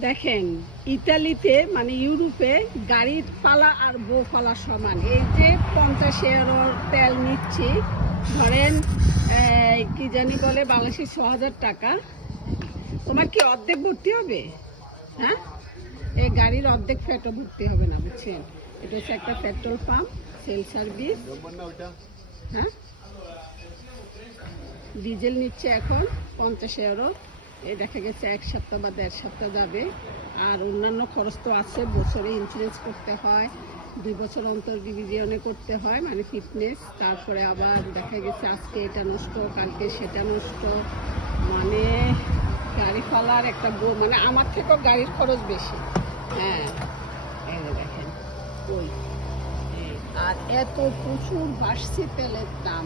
দেখেন, ইতালিতে মানে ইউরোপে গাড়ির পালা আর বউ পালা সমান। এই যে পঞ্চাশ এরোর তেল নিচ্ছি, ধরেন কি জানি বলে, বাংলাদেশে ছ হাজার টাকা। তোমার কি অর্ধেক ভর্তি হবে? হ্যাঁ? এই গাড়ির অর্ধেক ফ্যাটও ভর্তি হবে না, বুঝছেন? এটা হচ্ছে একটা পেট্রোল পাম্প, সেল সার্ভিস। হ্যাঁ? ডিজেল নিচ্ছে এখন পঞ্চাশ এরো। এই দেখা গেছে এক সপ্তাহ বা দেড় সপ্তাহ যাবে। আর অন্যান্য খরচ তো আছে, বছরে ইন্স্যুরেন্স করতে হয়, দুই বছর অন্তর রিভিজিয়নে করতে হয় মানে ফিটনেস তারপরে আবার দেখা গেছে আজকে এটা নষ্ট, কালকে সেটা নষ্ট। মানে গাড়ি ফালার একটা মানে আমার থেকেও গাড়ির খরচ বেশি। হ্যাঁ দেখেন, ওই। আর এত প্রচুর বাড়ছে তেলের দাম